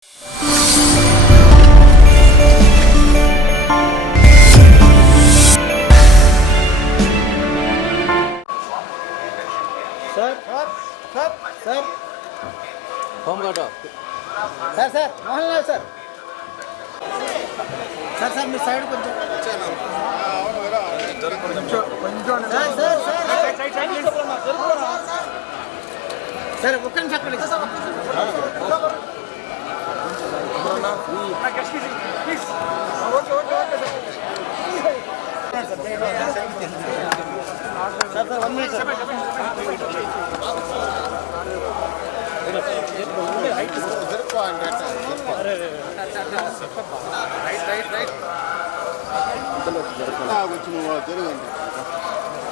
Sir home guard sir sir Mohan Lal sir sir sir మీ side కొంచెం sir ఒక్క నిమిషం అక్కడ sir sir 1 minute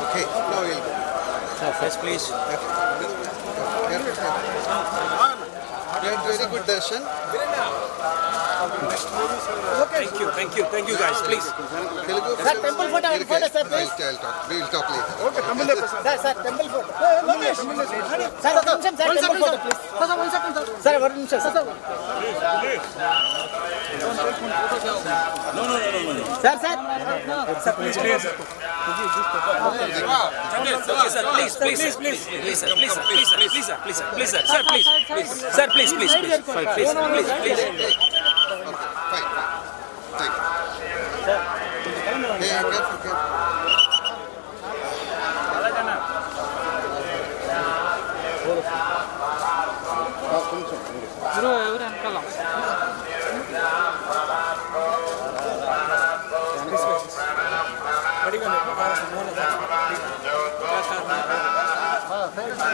Okay, now we'll go. Yes, please. Very good darshan. Thank you guys, please. Telugu. Sir, temple photo, sir, please. I'll talk. We'll talk later. Okay, sir, temple photo. Sir, temple photo, please. Sir, 1 నిమిషం, sir. Sir, sir. Sir, please, please. Fine. Thank you.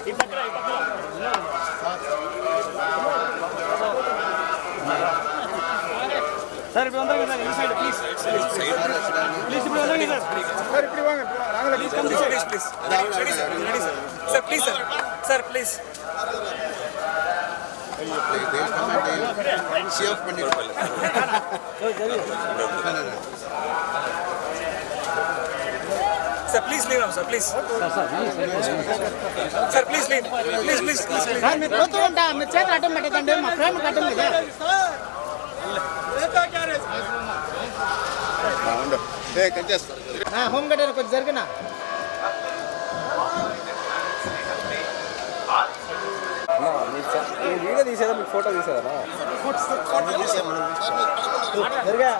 Hey, careful. Sir, ఇప్పుడు అందరూ కదా ఈ side please please ఇప్పుడు అందరూ కదా sir ఇప్పుడు వాంగ రాంగల please come this side please Sir, please, sir, please. They'll come and they'll see off Pandit. Sir, please leave him, sir, please. Sir, please leave. Please. Sir మీరు పోతూ ఉంటా మీరు చేతులు అడ్డం పెట్టకండి మా ఫ్రేమ్ అడ్డం లేదా హోమ్ గార్డ్ కొంచెం జరిగినా వీడియో తీసేదా మీకు ఫోటో తీసేదా జరిగా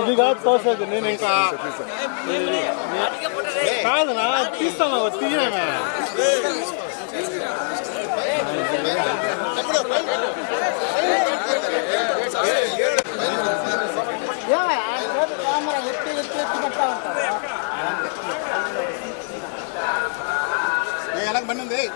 ఇది కాదు తోసేది నేను ఇంకా కాదనా తీస్తాను తీయనా కెమెరా ఎత్తి పడతా ఉంటారు Hey, anak bandung deh.